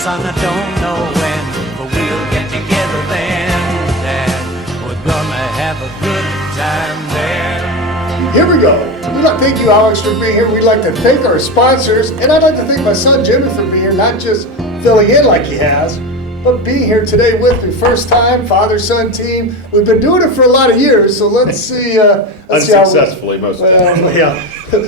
son, I don't know when, but we'll get together then, Dad. We're gonna have a good time then. Here we go. We'd like to thank you, Alex, for being here. We'd like to thank our sponsors, and I'd like to thank my son, Jimmy, for being here, not just filling in like he has, but being here today with me. First time, father-son team. We've been doing it for a lot of years, so let's see. Unsuccessfully, most of the time. Yeah.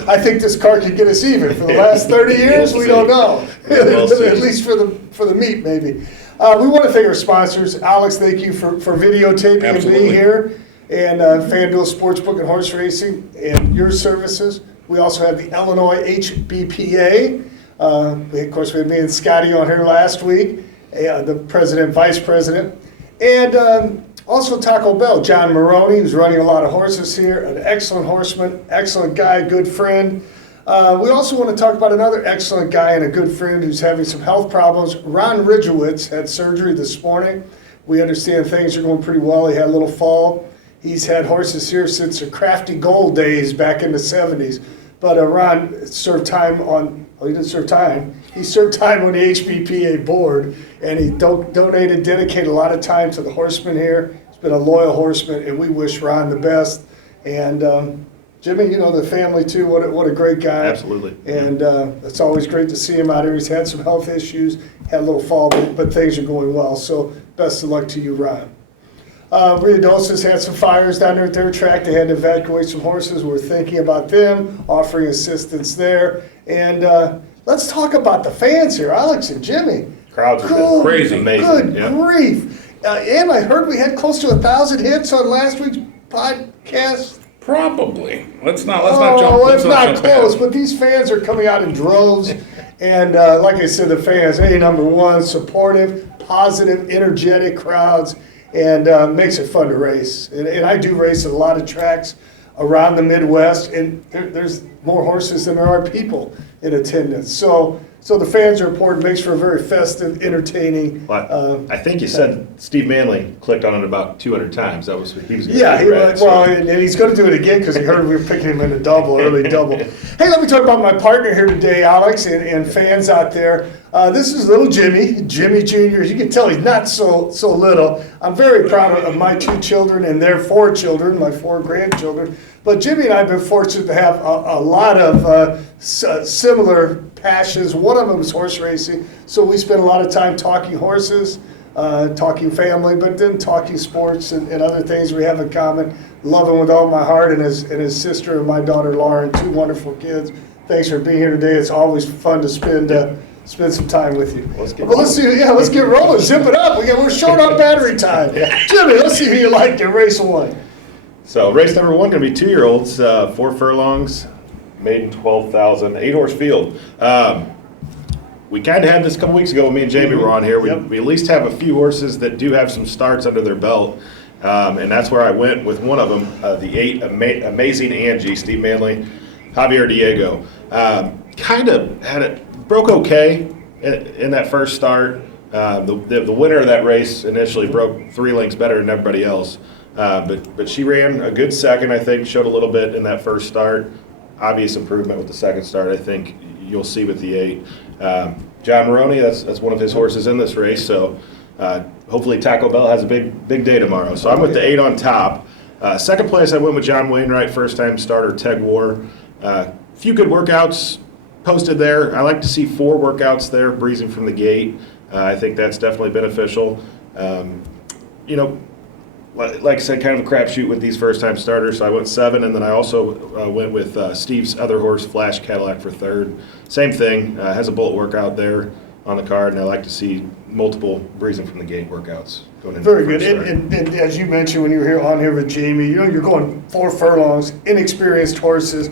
I think this car could get us even. For the last 30 years, we don't know. At least for the meet, maybe. We want to thank our sponsors. Alex, thank you for videotaping and being here. And FanDuel Sportsbook and Horse Racing and your services. We also have the Illinois HBPA. Of course, we had me and Scotty on here last week, the president, vice president. And also Taco Bell, John Maroney, who's running a lot of horses here, an excellent horseman, excellent guy, good friend. We also want to talk about another excellent guy and a good friend who's having some health problems. Ron Ridgewitz had surgery this morning. We understand things are going pretty well. He had a little fall. He's had horses here since the Crafty Gold days back in the 70s. But Ron served time on, he didn't serve time. He served time on the HBPA board, and he dedicated a lot of time to the horsemen here. He's been a loyal horseman, and we wish Ron the best. And Jimmy, you know the family too. What a great guy. Absolutely. And it's always great to see him out here. He's had some health issues, had a little fall, but things are going well. So best of luck to you, Ron. Ruidosa's had some fires down there at their track. They had to evacuate some horses. We're thinking about them, offering assistance there. And let's talk about the fans here, Alex and Jimmy. Crowds have been crazy, amazing. Good grief. And I heard we had close to 1,000 hits on last week's podcast. Probably. Let's not jump. It's not close, but these fans are coming out in droves. And like I said, the fans, number one, supportive, positive, energetic crowds. And makes it fun to race. And I do race at a lot of tracks around the Midwest, and there's more horses than there are people in attendance. So the fans are important, makes for a very festive, entertaining. Well, I think you said Steve Manley clicked on it about 200 times. That was he was going to do. And he's going to do it again because he heard we were picking him in a double, early double. Hey, let me talk about my partner here today, Alex, and fans out there. This is little Jimmy Jr. You can tell he's not so little. I'm very proud of my 2 children and their 4 children, my 4 grandchildren. But Jimmy and I have been fortunate to have a lot of similar passions. One of them is horse racing, so we spend a lot of time talking horses, talking family, but then talking sports and other things we have in common. Love him with all my heart, and his sister and my daughter Lauren, 2 wonderful kids. Thanks for being here today. It's always fun to spend some time with you. Let's get rolling. Zip it up. We're short on battery time. Jimmy, let's see who you like in race 1. So race number 1 going to be 2-year-olds, 4 furlongs, maiden 12,000, 8-horse field. We kind of had this a couple weeks ago when me and Jamie were on here. We at least have a few horses that do have some starts under their belt. And that's where I went with one of them, the 8 Amazing Angie, Steve Manley, Javier Diego. Kind of had it, broke okay in that first start. The winner of that race initially broke 3 lengths better than everybody else. But she ran a good second, I think, showed a little bit in that first start. Obvious improvement with the second start, I think you'll see with the 8. John Maroney, that's one of his horses in this race, so hopefully Taco Bell has a big day tomorrow. So I'm with the 8 on top. Second place, I went with John Wainwright, first-time starter, Teg War. Few good workouts posted there. I like to see 4 workouts there, breezing from the gate. I think that's definitely beneficial. Like I said, kind of a crapshoot with these first-time starters, so I went 7, and then I also went with Steve's other horse, Flash Cadillac, for 3rd. Same thing, has a bullet workout there on the card, and I like to see multiple breezing from the gate workouts going into Very good. And as you mentioned when you were on here with Jamie, you're going 4 furlongs, inexperienced horses,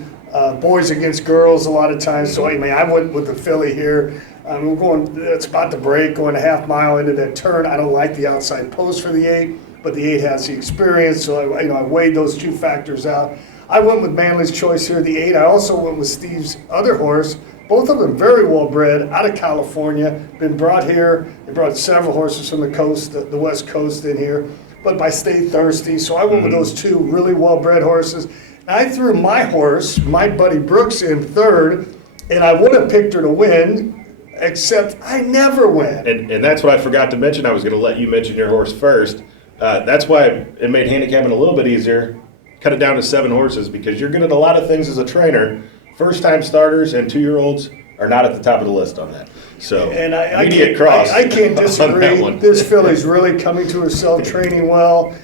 boys against girls a lot of times. So I went with the filly here. We're going. It's about to break, going a half mile into that turn. I don't like the outside post for the 8. But the 8 has the experience, so I weighed those 2 factors out. I went with Manley's choice here, the 8. I also went with Steve's other horse. Both of them very well bred, out of California, been brought here. They brought several horses from the coast, the West Coast in here, but by Stay Thirsty. So I went with those 2 really well bred horses. And I threw my horse, my buddy Brooks, in 3rd, and I would have picked her to win. except I never win. And that's what I forgot to mention. I was going to let you mention your horse first. That's why it made handicapping a little bit easier. Cut it down to 7 horses because you're good at a lot of things as a trainer. First-time starters and 2-year-olds are not at the top of the list on that. So, and I can't disagree. This filly's really coming to herself, training well,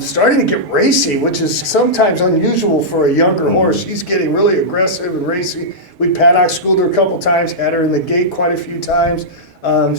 starting to get racy, which is sometimes unusual for a younger horse. She's getting really aggressive and racy. We paddock schooled her a couple times, had her in the gate quite a few times.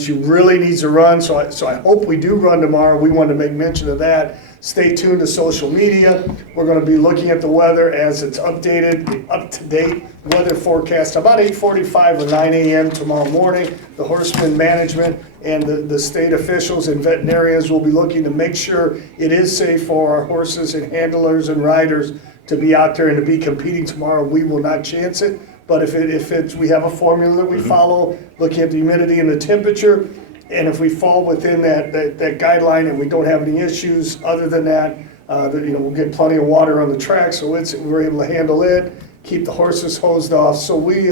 She really needs to run, so I hope we do run tomorrow. We want to make mention of that. Stay tuned to social media. We're going to be looking at the weather as it's updated, the up-to-date weather forecast about 8:45 or 9 a.m. tomorrow morning. The horseman management and the state officials and veterinarians will be looking to make sure it is safe for our horses and handlers and riders to be out there and to be competing tomorrow. We will not chance it, but if we have a formula that we follow, looking at the humidity and the temperature, and if we fall within that guideline and we don't have any issues other than that, we'll get plenty of water on the track, so we're able to handle it, keep the horses hosed off. So we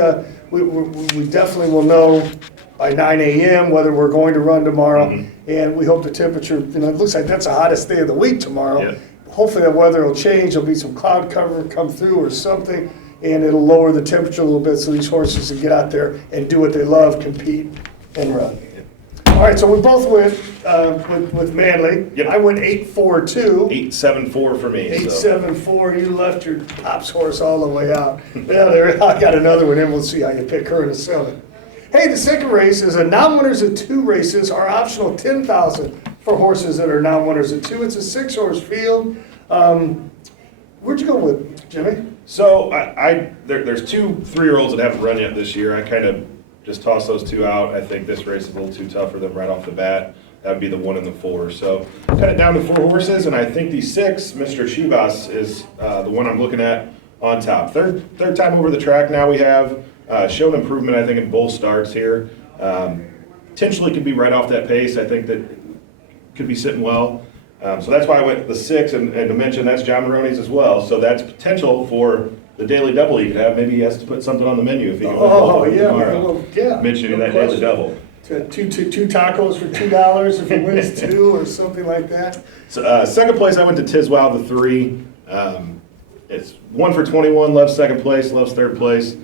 definitely will know by 9 a.m. whether we're going to run tomorrow, and we hope the temperature, it looks like that's the hottest day of the week tomorrow. Yeah. Hopefully that weather will change. There'll be some cloud cover come through or something, and it'll lower the temperature a little bit so these horses can get out there and do what they love, compete and run. All right, so we both went with Manley. Yep. I went 8-4-2. 8-7-4 for me. 8-7-4. You left your tops horse all the way out. Yeah, I got another one, and we'll see how you pick her in a 7. Hey, the second race is a non-winners of 2 races. Our optional $10,000 for horses that are non-winners of 2. It's a 6-horse field. Where'd you go with, Jimmy? So there's 2 3-year-olds that haven't run yet this year. I kind of just toss those 2 out. I think this race is a little too tough for them right off the bat. That would be the 1 and the 4. So cut it down to 4 horses, and I think the 6, Mr. Chivas, is the one I'm looking at on top. Third time over the track now we have. Shown improvement, I think, in both starts here. Potentially could be right off that pace. I think that could be sitting well. So that's why I went the 6, and to mention that's John Maroney's as well. So that's potential for the daily double he could have. Maybe he has to put something on the menu if he goes tomorrow. Yeah. Mentioning that daily double. Two tacos for $2 if he wins 2 or something like that. So second place, I went to Tiswell, the 3. It's 1 for 21, loves second place, loves third place.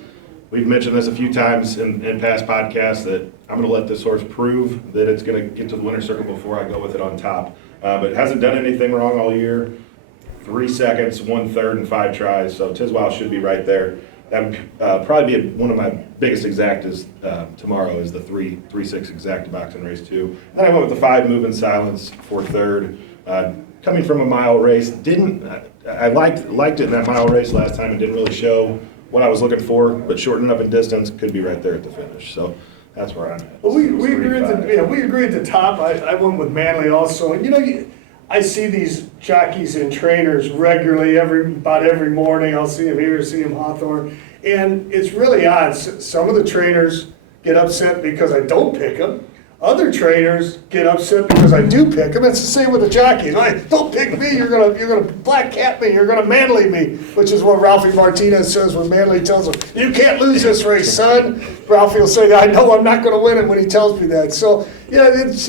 We've mentioned this a few times in past podcasts that I'm going to let this horse prove that it's going to get to the winner's circle before I go with it on top. But it hasn't done anything wrong all year. 3 seconds, 1/3, and 5 tries. So Tiswell should be right there. That would probably be one of my biggest exactas tomorrow is the 3-6 exacta box in race 2. And then I went with the 5 Move in Silence for third. Coming from a mile race, I liked it in that mile race last time. It didn't really show what I was looking for, but shortened up in distance, could be right there at the finish. So that's where I'm at. Well, we agree at the top. I went with Manley also. And I see these jockeys and trainers regularly, about every morning. I'll see them here, see them Hawthorne. And it's really odd. Some of the trainers get upset because I don't pick them. Other trainers get upset because I do pick them. It's the same with the jockeys. Like, don't pick me. You're gonna black cat me. You're gonna Manley me, which is what Ralphie Martinez says when Manley tells him, "You can't lose this race, son." Ralphie will say, "I know I'm not going to win it," when he tells me that. So yeah, it's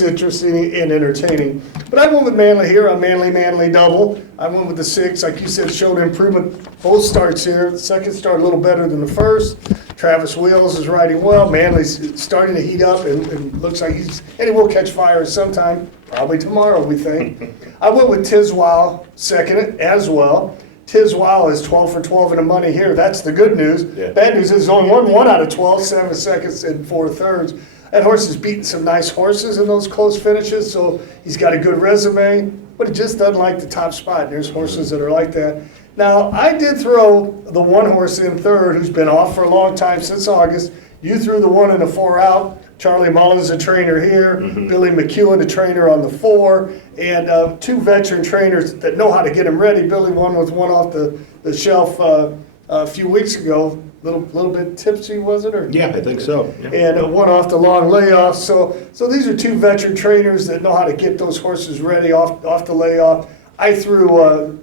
interesting and entertaining. But I went with Manley here. A Manley double. I went with the 6. Like you said, showed improvement both starts here. The second start a little better than the first. Travis Wheels is riding well. Manley's starting to heat up and looks like he will catch fire sometime, probably tomorrow, we think. I went with Tiswell second as well. Tiswell is 12 for 12 in the money here. That's the good news. Yeah. Bad news is only one out of 12, 7 seconds and 4/3. That horse has beaten some nice horses in those close finishes, so he's got a good resume, but he just doesn't like the top spot. There's horses that are like that. Now, I did throw the 1 horse in third, who's been off for a long time, since August. You threw the 1 and the 4 out. Charlie Mullins, a trainer here. Billy McEwen, a trainer on the 4. And 2 veteran trainers that know how to get him ready. Billy won with 1 off the shelf a few weeks ago. Little bit tipsy, was it? Or? Yeah, I think so. Yeah. And 1 off the long layoff. So these are 2 veteran trainers that know how to get those horses ready off the layoff. I threw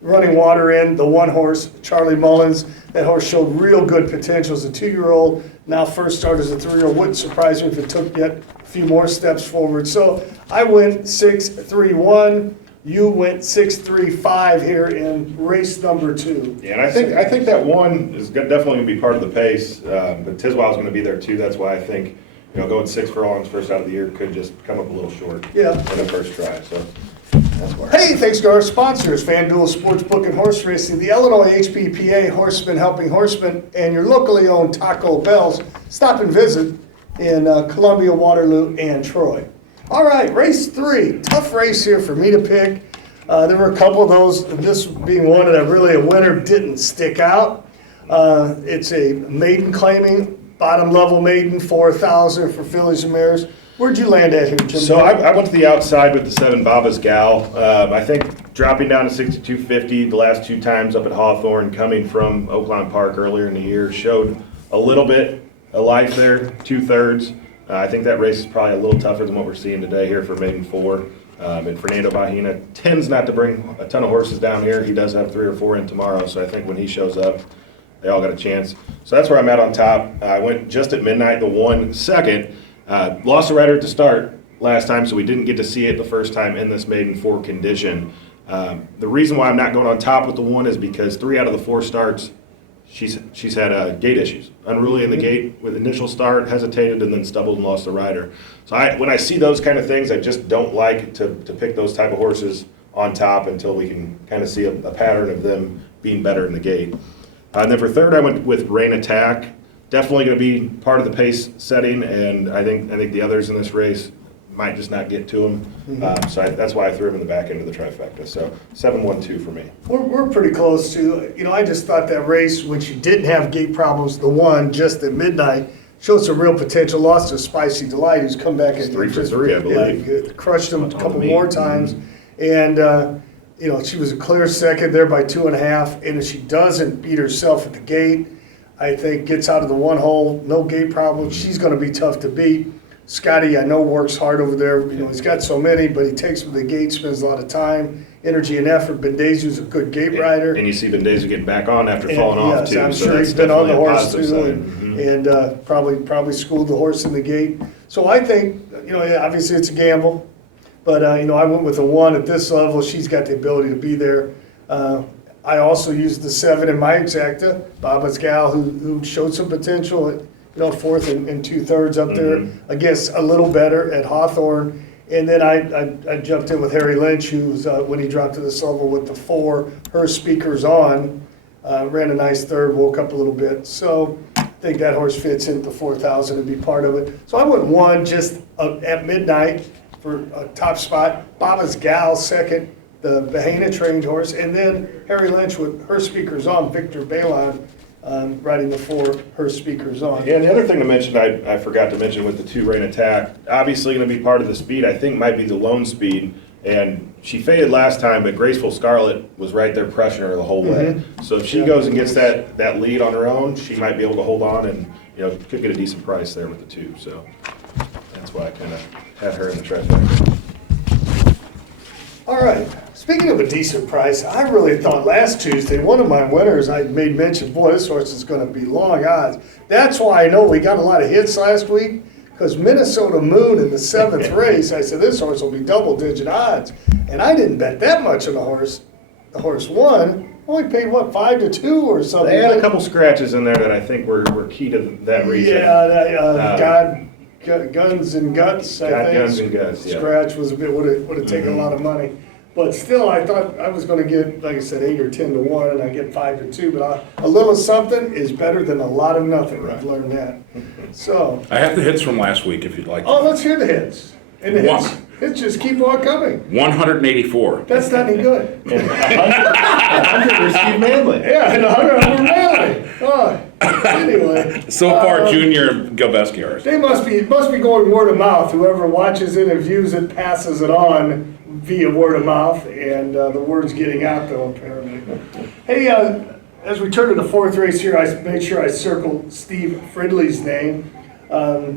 running water in, the one horse, Charlie Mullins. That horse showed real good potential as a 2-year-old. Now first start as a 3-year-old. Wouldn't surprise me if it took yet a few more steps forward. So I went 6-3-1. You went 6-3-5 here in race number 2. Yeah, and I think that one is definitely going to be part of the pace, but Tiswell's going to be there too. That's why I think going 6 furlongs first out of the year could just come up a little short in the first try. So that's why. Hey, thanks to our sponsors, FanDuel Sportsbook and Horse Racing, the Illinois HPPA, Horsemen Helping Horsemen, and your locally owned Taco Bell's. Stop and visit in Columbia, Waterloo, and Troy. All right, race 3. Tough race here for me to pick. There were a couple of those, this being one that really a winner didn't stick out. It's a maiden claiming, bottom level maiden, 4,000 for fillies and mares. Where'd you land at here, Jim? So I went to the outside with the 7 Baba's Gal. I think dropping down to 62.50 the last 2 times up at Hawthorne, coming from Oakland Park earlier in the year, showed a little bit of life there, 2/3. I think that race is probably a little tougher than what we're seeing today here for maiden 4. And Fernando Bahina tends not to bring a ton of horses down here. He does have 3 or 4 in tomorrow, so I think when he shows up, they all got a chance. So that's where I'm at on top. I went just at midnight, the 1 second. Lost a rider at the start last time, so we didn't get to see it the first time in this maiden 4 condition. The reason why I'm not going on top with the 1 is because 3 out of the 4 starts, she's had gate issues. Unruly in the gate with initial start, hesitated, and then stumbled and lost the rider. So when I see those kind of things, I just don't like to pick those type of horses on top until we can kind of see a pattern of them being better in the gate. And then for third, I went with Rain Attack. Definitely going to be part of the pace setting, and I think the others in this race might just not get to him. So that's why I threw him in the back end of the trifecta. So 7-1-2 for me. We're pretty close to, I just thought that race, when she didn't have gate problems, the 1 just at midnight, showed some real potential. Lost to Spicy Delight, who's come back and 3 for 3, I believe. Crushed him a couple more times. And, she was a clear second there by 2.5. And if she doesn't beat herself at the gate, I think gets out of the 1 hole, no gate problem, she's going to be tough to beat. Scotty, I know, works hard over there. He's got so many, but he takes from the gate, spends a lot of time, energy, and effort. Bendezu's a good gate rider. And you see Bendezu getting back on after falling off, too. I'm so sure that's he's been on the horse, positive too, and probably schooled the horse in the gate. So I think, obviously it's a gamble, but, I went with the 1 at this level. She's got the ability to be there. I also used the 7 in my exacta, Baba's Gal, who showed some potential at 4th and 2/3 up there. I guess a little better at Hawthorne. And then I jumped in with Harry Lynch, who's, when he dropped to this level with the 4, her speakers on, ran a nice third, woke up a little bit. So I think that horse fits into 4,000 and be part of it. So I went 1 just at midnight for a top spot. Baba's Gal second, the Bahena trained horse, and then Harry Lynch with her speakers on, Victor Balon riding the 4, her speakers on. Yeah, and the other thing to mention, I forgot to mention with the 2 Rain Attack, obviously going to be part of the speed, I think might be the lone speed, and she faded last time, but Graceful Scarlet was right there pressuring her the whole way. So if she goes and gets that lead on her own, she might be able to hold on and could get a decent price there with the 2. So that's why I kind of had her in the trifecta. All right. Speaking of a decent price, I really thought last Tuesday, one of my winners, I made mention, boy, this horse is going to be long odds. That's why I know we got a lot of hits last week, because Minnesota Moon in the 7th race, I said, this horse will be double-digit odds. And I didn't bet that much on the horse. The horse won. Only paid, 5-2 or something? They had a couple scratches in there that I think were key to that reason. Yeah, Guns and Guts, I think. Guns and Guts, yeah. Scratch was a bit, would have taken a lot of money. But still, I thought I was going to get, like I said, 8 or 10-1, and I get 5-2. But a little something is better than a lot of nothing. Right. I've learned that. So I have the hits from last week, if you'd like. Oh, let's hear the hits. And the hits just keep on coming. 184. That's not any good. 100 were Steve Manley. Yeah, and 100 were Manley. Oh, anyway. So far, Junior Gilbeski are. They must be going word of mouth. Whoever watches it and views it passes it on via word of mouth, and the word's getting out, though, apparently. Hey, as we turn to the 4th race here, I made sure I circled Steve Fridley's name.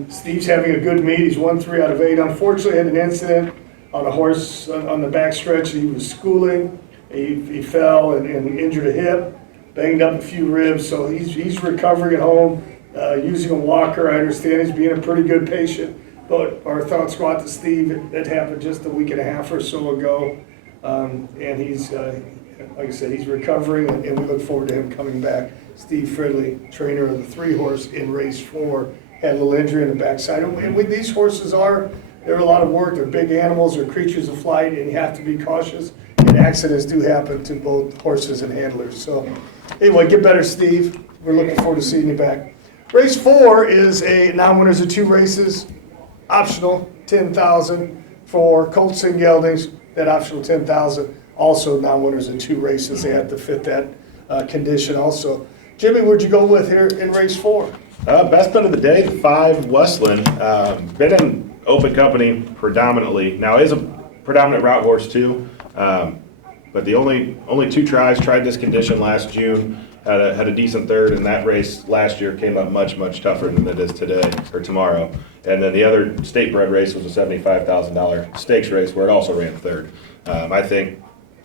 Steve's having a good meet. He's won 3 out of 8. Unfortunately, had an incident on a horse on the backstretch that he was schooling, He fell and injured a hip, banged up a few ribs, so he's recovering at home, using a walker. I understand he's being a pretty good patient, but our thoughts go out to Steve. That happened just a week and a half or so ago, and he's, like I said, he's recovering, and we look forward to him coming back. Steve Fridley, trainer of the 3-horse in race 4, had a little injury in the backside. And with these horses they're a lot of work. They're big animals, they're creatures of flight, and you have to be cautious. And accidents do happen to both horses and handlers. So anyway, get better, Steve. We're looking forward to seeing you back. Race 4 is a non-winners of 2 races, optional $10,000 for colts and geldings. That optional $10,000 also non-winners of 2 races. They have to fit that condition also. Jimmy, where'd you go with here in race 4? Best bet of the day, the 5 Westland. Been in open company predominantly. Now is a predominant route horse too, but the only 2 tries, tried this condition last June, had a decent third, and that race last year came up much tougher than it is today or tomorrow. And then the other state bred race was a $75,000 stakes race where it also ran third. I think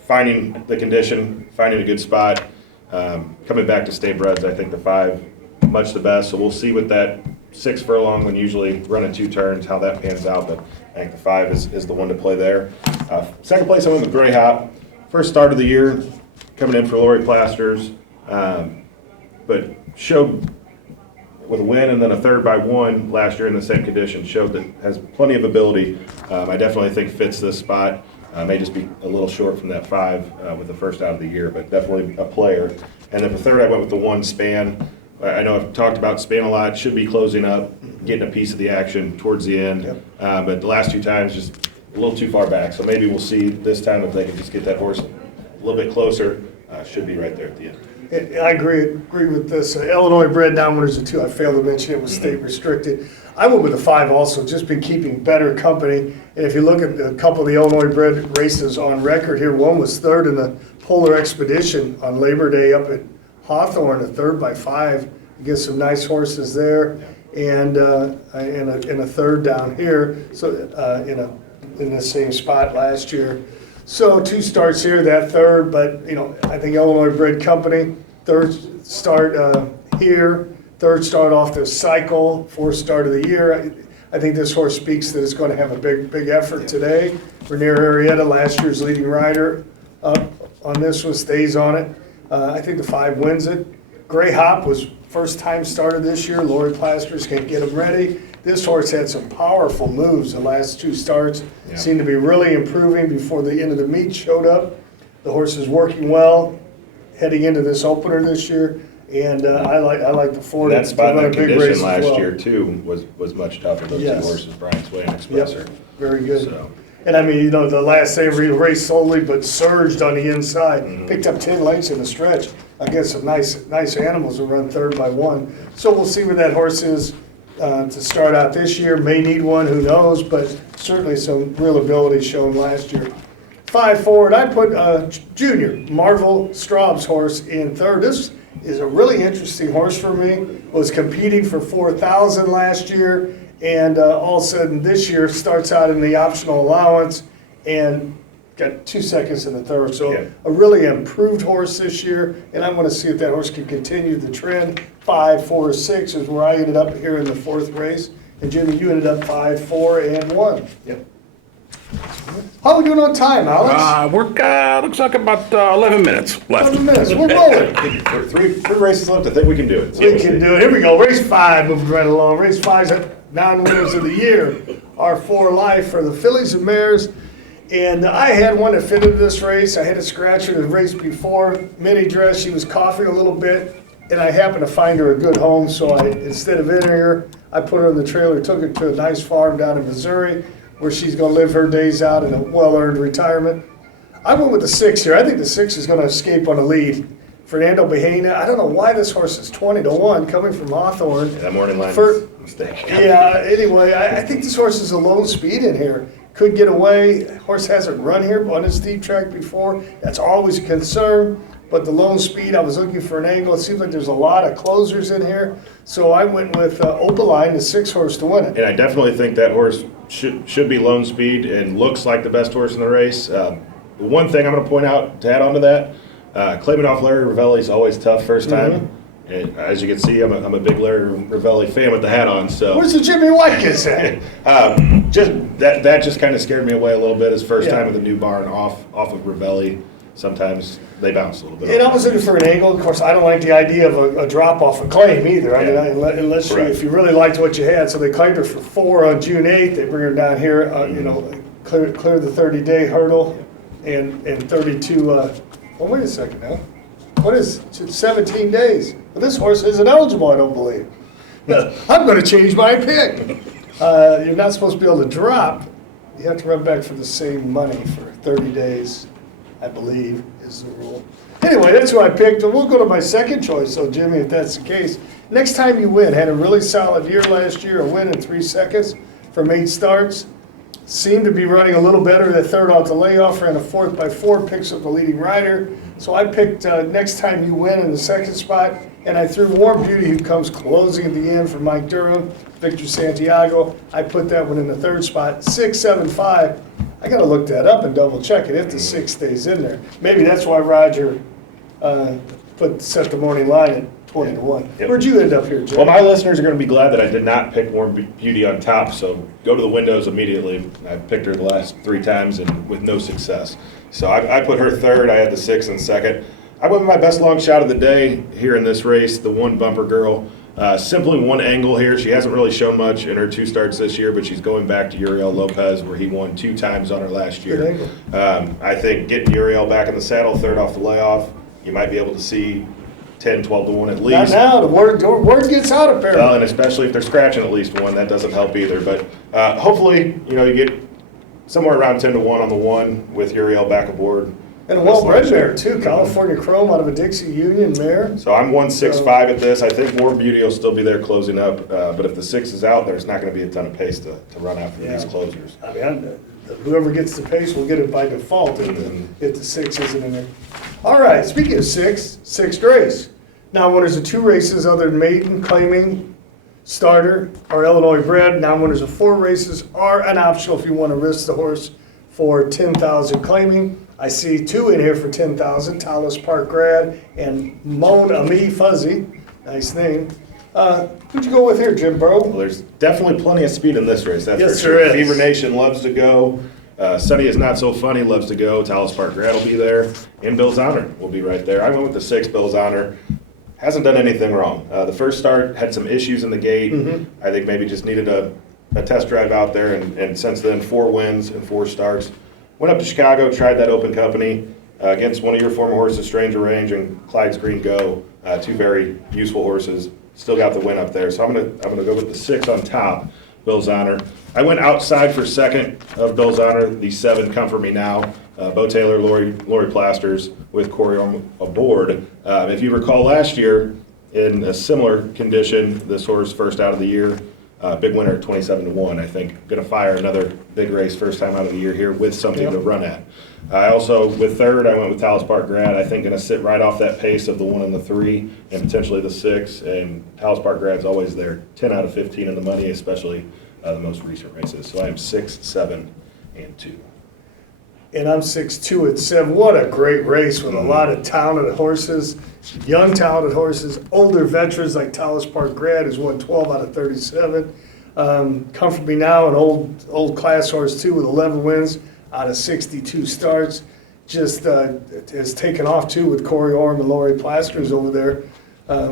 finding the condition, finding a good spot, coming back to state breds, I think the 5 much the best. So we'll see with that 6 furlong when usually running 2 turns how that pans out. But I think the 5 is the one to play there. Second place I went with Gray Hop. First start of the year, coming in for Lori Plasters, but showed with a win and then a third by 1 last year in the same condition. Showed that has plenty of ability. I definitely think fits this spot. May just be a little short from that 5 with the first out of the year, but definitely a player. And then for third, I went with the 1 Span. I know I've talked about Span a lot. Should be closing up, getting a piece of the action towards the end. Yep. But the last 2 times, just a little too far back. So maybe we'll see this time if they can just get that horse a little bit closer. Should be right there at the end. I agree with this. Illinois bred non-winners of 2. I failed to mention it was state restricted. I went with the 5 also, just been keeping better company. And if you look at a couple of the Illinois bred races on record here, one was third in the Polar Expedition on Labor Day up at Hawthorne, a third by 5. You get some nice horses there, and a third down here. So in the same spot last year. So 2 starts here, that third, but I think Illinois bred company, third start here, third start off this cycle, 4th start of the year. I think this horse speaks that it's going to have a big effort today. Rainier Arrieta, last year's leading rider, up on this one, stays on it. I think the 5 wins it. Gray Hop was first time started this year. Lori Plasters can get him ready. This horse had some powerful moves the last 2 starts. Yeah. Seemed to be really improving before the end of the meet showed up. The horse is working well heading into this opener this year. And I like the 4. That spot in that condition last year too was much tougher. Those 2 horses, Brian Sway and Expresser. Yep. Very good. So. And I mean, the last day raced slowly but surged on the inside. Picked up 10 lengths in the stretch against some nice animals who run third by 1. So we'll see where that horse is to start out this year. May need one, who knows, but certainly some real ability shown last year. 5 forward, I put Junior, Marvel Straub's horse in third. This is a really interesting horse for me. Was competing for $4,000 last year, and all of a sudden this year starts out in the optional allowance and got 2 seconds in the third. So yeah. A really improved horse this year, and I'm going to see if that horse can continue the trend. 5, 4, 6 is where I ended up here in the 4th race. And Jimmy, you ended up 5, 4, and 1. Yep. How are we doing on time, Alex? We're looks like about 11 minutes left. 11 minutes. We're rolling. Three races left. I think we can do it. We can do it. Here we go. Race 5, moving right along. Race 5's non-winners of the year are for life for the fillies and mares. And I had one that fit into this race. I had a scratcher in the race before. Mini dress. She was coughing a little bit, and I happened to find her a good home. So instead of entering her, I put her in the trailer, took her to a nice farm down in Missouri, where she's going to live her days out in a well-earned retirement. I went with the 6 here. I think the 6 is going to escape on the lead. Fernando Behena, I don't know why this horse is 20-1 coming from Hawthorne. Yeah, that morning line was a mistake. Yeah, anyway, I think this horse is a low speed in here. Could get away. Horse hasn't run here on a steep track before. That's always a concern. But the lone speed, I was looking for an angle. It seems like there's a lot of closers in here. So I went with Opaline, the 6 horse, to win it. And I definitely think that horse should be lone speed and looks like the best horse in the race. the one thing I'm going to point out to add on to that, claiming off Larry Ravelli is always tough first time. And as you can see, I'm a big Larry Ravelli fan with the hat on. So where's the Jimmy White kids at? just that just kind of scared me away a little bit. His first time with a new barn off of Ravelli. Sometimes they bounce a little bit. And I was looking for an angle. Of course, I don't like the idea of a drop off a claim either. I mean, unless if you really liked what you had. So they claimed her for 4 on June 8th. They bring her down here, clear the 30-day hurdle and 32. Wait a second now. What is it? 17 days? Well, this horse isn't eligible, I don't believe. I'm going to change my pick. You're not supposed to be able to drop. You have to run back for the same money for 30 days. I believe, is the rule. Anyway, that's who I picked, and we'll go to my second choice, so Jimmy, if that's the case. Next time you win, had a really solid year last year, a win in 3 seconds from 8 starts. Seemed to be running a little better at third off the layoff, ran a 4th by 4, picks up the leading rider. So I picked Next Time You Win in the second spot, and I threw Warm Beauty, who comes closing at the end for Mike Durham, Victor Santiago. I put that one in the third spot, 6, 7, 5. I got to look that up and double check it if the 6 stays in there. Maybe that's why Roger set the morning line at 20 to 1. Yep. Where'd you end up here, Jim? Well, my listeners are going to be glad that I did not pick Warm Beauty on top, so go to the windows immediately. I picked her the last 3 times and with no success. So I put her third. I had the 6 in second. I went with my best long shot of the day here in this race, the one Bumper Girl. Simply one angle here. She hasn't really shown much in her 2 starts this year, but she's going back to Uriel Lopez, where he won 2 times on her last year. I think getting Uriel back in the saddle, third off the layoff, you might be able to see 10, 12 to 1 at least. Not now. The word gets out apparently. Well, and especially if they're scratching at least 1, that doesn't help either. But hopefully, you get somewhere around 10 to 1 on the 1 with Uriel back aboard. And a well-bred mare, too. California Chrome out of a Dixie Union mare. So I'm 165 at this. I think Warm Beauty will still be there closing up. But if the 6 is out, there's not going to be a ton of pace to run after these closers. I mean, whoever gets the pace will get it by default if the 6 isn't in there. All right, speaking of 6, 6th race. Now winners of 2 races other than maiden, claiming, starter, or Illinois bred. Now winners of 4 races are an optional if you want to risk the horse for 10,000 claiming. I see 2 in here for 10,000, Talos Park grad and Mon Ami Fuzzy. Nice name. Who'd you go with here, Jim Burrow? Well, there's definitely plenty of speed in this race. That's yes, for sure. There is. Fever Nation loves to go. Sunny is Not So Funny loves to go. Talos Park grad will be there. And Bill's Honor will be right there. I went with the 6, Bill's Honor. Hasn't done anything wrong. The first start had some issues in the gate. I think maybe just needed a test drive out there. And since then, 4 wins and 4 starts. Went up to Chicago, tried that open company against one of your former horses, Stranger Range and Clyde's Green Go, 2 very useful horses. Still got the win up there, so I'm gonna go with the 6 on top, Bill's Honor. I went outside for second of Bill's Honor, the 7 Comfort Me Now, Bo Taylor, Lori Plasters with Corey aboard. If you recall last year, in a similar condition, this horse first out of the year. Big winner at 27 to 1. I think going to fire another big race first time out of the year here with something to run at. I also, with third, I went with Talos Park grad. I think going to sit right off that pace of the 1 and the 3 and potentially the 6. And Talos Park grad's always there, 10 out of 15 in the money, especially the most recent races. So I am 6, 7, and 2. And I'm 6'2" at 7. What a great race with a lot of talented horses, young talented horses, older veterans like Talos Park grad who's won 12 out of 37. Comfort Me Now, an old class horse too with 11 wins out of 62 starts. Just has taken off too with Corey Orm and Lori Plasters over there,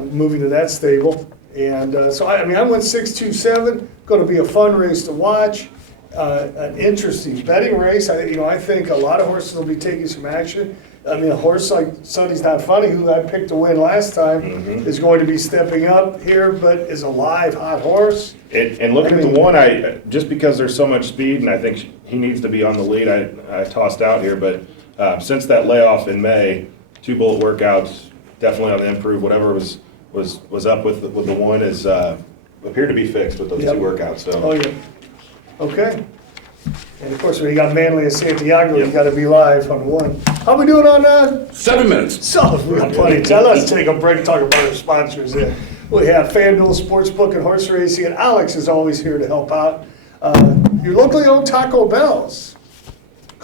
moving to that stable. And so I went 6, 2, 7. Going to be a fun race to watch. An interesting betting race. I think a lot of horses will be taking some action. A horse like Sonny's Not Funny, who I picked to win last time, is going to be stepping up here, but is a live, hot horse. And looking at the 1, just because there's so much speed, and I think he needs to be on the lead, I tossed out here. But since that layoff in May, 2 bullet workouts, definitely on the improve. Whatever was up with the 1 is appeared to be fixed with those 2 workouts. So. Oh yeah. Okay. And of course, when you got Manly and Santiago, you got to be live on 1. How we doing on 7 minutes. So we got plenty of time. Let's take a break and talk about our sponsors. We have FanDuel Sportsbook and Horse Racing, and Alex is always here to help out. Your locally owned Taco Bell's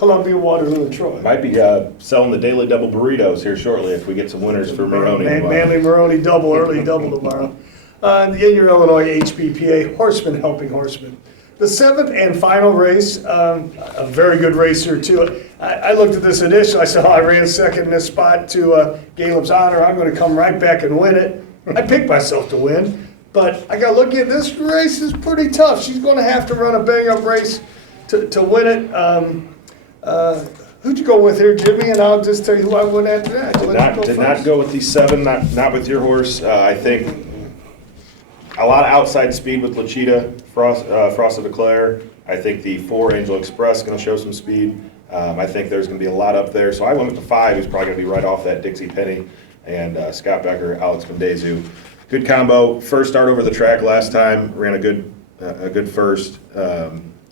Columbia, Waterloo, and Troy. Might be selling the daily double burritos here shortly if we get some winners for Maroney. Manly Maroney double, early double tomorrow. In your Illinois HBPA, Horsemen Helping Horsemen. The 7th and final race, a very good racer too. I looked at this initially, I said, I ran second in this spot to Caleb's honor. I'm going to come right back and win it. I picked myself to win, but I got to look at this race is pretty tough. She's going to have to run a bang-up race to win it. Who'd you go with here, Jimmy? And I'll just tell you who I went after that. Did not go with the 7, not with your horse. I think a lot of outside speed with Lachita, Frosted Eclair. I think the 4 Angel Express is going to show some speed. I think there's going to be a lot up there. So I went with the 5, who's probably going to be right off that Dixie Penny, and Scott Becker, Alex Mendezu. Good combo. First start over the track last time. Ran a good first.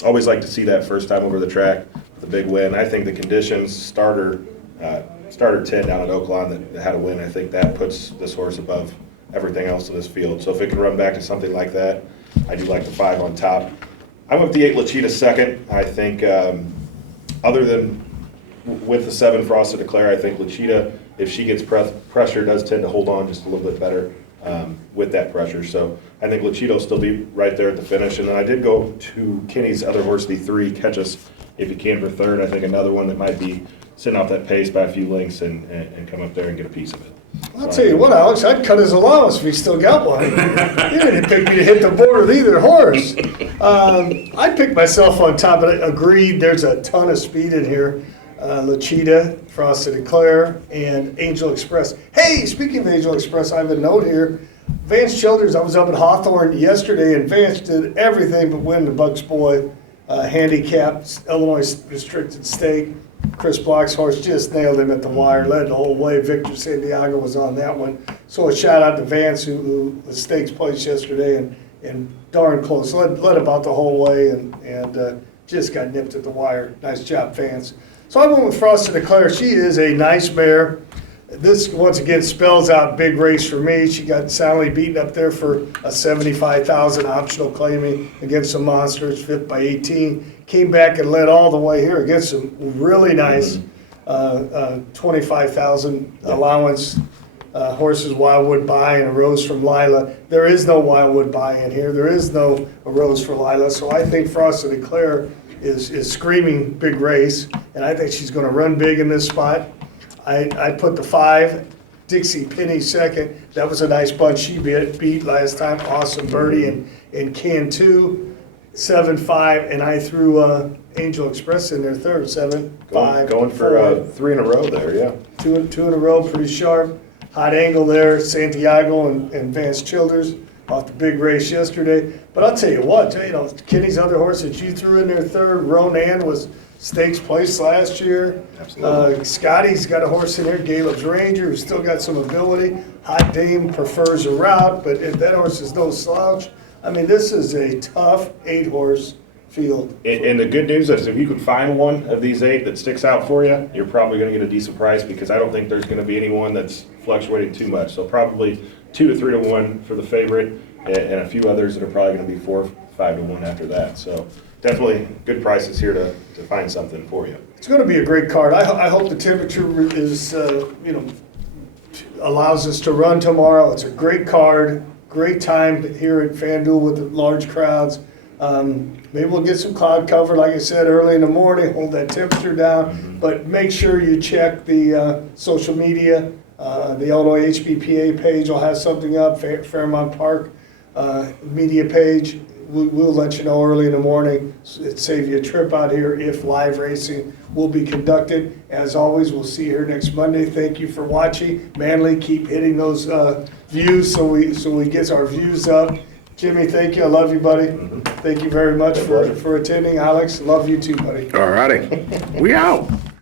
Always like to see that first time over the track with a big win. I think the conditions, starter 10 down at Oaklawn that had a win, I think that puts this horse above everything else in this field. So if it can run back to something like that, I do like the 5 on top. I went with the 8 Lachita second. I think other than with the 7 Frosted Eclair, I think Lachita, if she gets pressure, does tend to hold on just a little bit better with that pressure. So I think Lachita will still be right there at the finish. And then I did go to Kenny's other horse, the 3, Catch Us If You Can for third. I think another one that might be sitting off that pace by a few lengths and come up there and get a piece of it. I'll tell you what, Alex, I'd cut his allowance if he still got one. He didn't pick me to hit the board with either horse. I picked myself on top, but I agreed there's a ton of speed in here. Lachita, Frosted Eclair, and Angel Express. Hey, speaking of Angel Express, I have a note here. Vance Childers, I was up at Hawthorne yesterday, and Vance did everything but win the Bucks Boy handicap, Illinois restricted stake. Chris Block's horse just nailed him at the wire, led the whole way. Victor Santiago was on that one. So a shout out to Vance, who the stakes placed yesterday, and darn close. Led about the whole way and just got nipped at the wire. Nice job, Vance. So I went with Frosted Eclair. She is a nice mare. This, once again, spells out big race for me. She got soundly beaten up there for a $75,000 optional claiming against some monsters, 5th by 18. Came back and led all the way here against some really nice 25,000 allowance horses, Wildwood Buy and a Rose from Lila. There is no Wildwood Buy in here. There is no a Rose for Lila. So I think Frosted Eclair is screaming big race, and I think she's going to run big in this spot. I put the 5, Dixie Penny second. That was a nice bunch she beat last time. Awesome Birdie and Can 2, 7, 5, and I threw Angel Express in there third, 7, 5. Going for 3 in a row there, yeah. Two in a row, pretty sharp. Hot angle there, Santiago and Vance Childers off the big race yesterday. But I'll tell you what, Kenny's other horse that you threw in there third, Ronan, was stakes place last year. Absolutely. Scotty's got a horse in here, Caleb's Ranger, who's still got some ability. Hot Dame prefers a route, but if that horse is no slouch. I mean, this is a tough 8-horse field. And the good news is if you can find one of these 8 that sticks out for you, you're probably going to get a decent price, because I don't think there's going to be anyone that's fluctuating too much. So probably 2 to 3 to 1 for the favorite, and a few others that are probably going to be 4, 5 to 1 after that. So definitely good prices here to find something for you. It's going to be a great card. I hope the temperature is, allows us to run tomorrow. It's a great card, great time here at FanDuel with the large crowds. Maybe we'll get some cloud cover, like I said, early in the morning, hold that temperature down. But make sure you check the social media. The Illinois HBPA page will have something up, Fairmount Park media page. We'll let you know early in the morning. It'll save you a trip out here if live racing will be conducted. As always, we'll see you here next Monday. Thank you for watching. Manly, keep hitting those views so we get our views up. Jimmy, thank you. I love you, buddy. Thank you very much for attending. Alex, love you too, buddy. All righty. We out.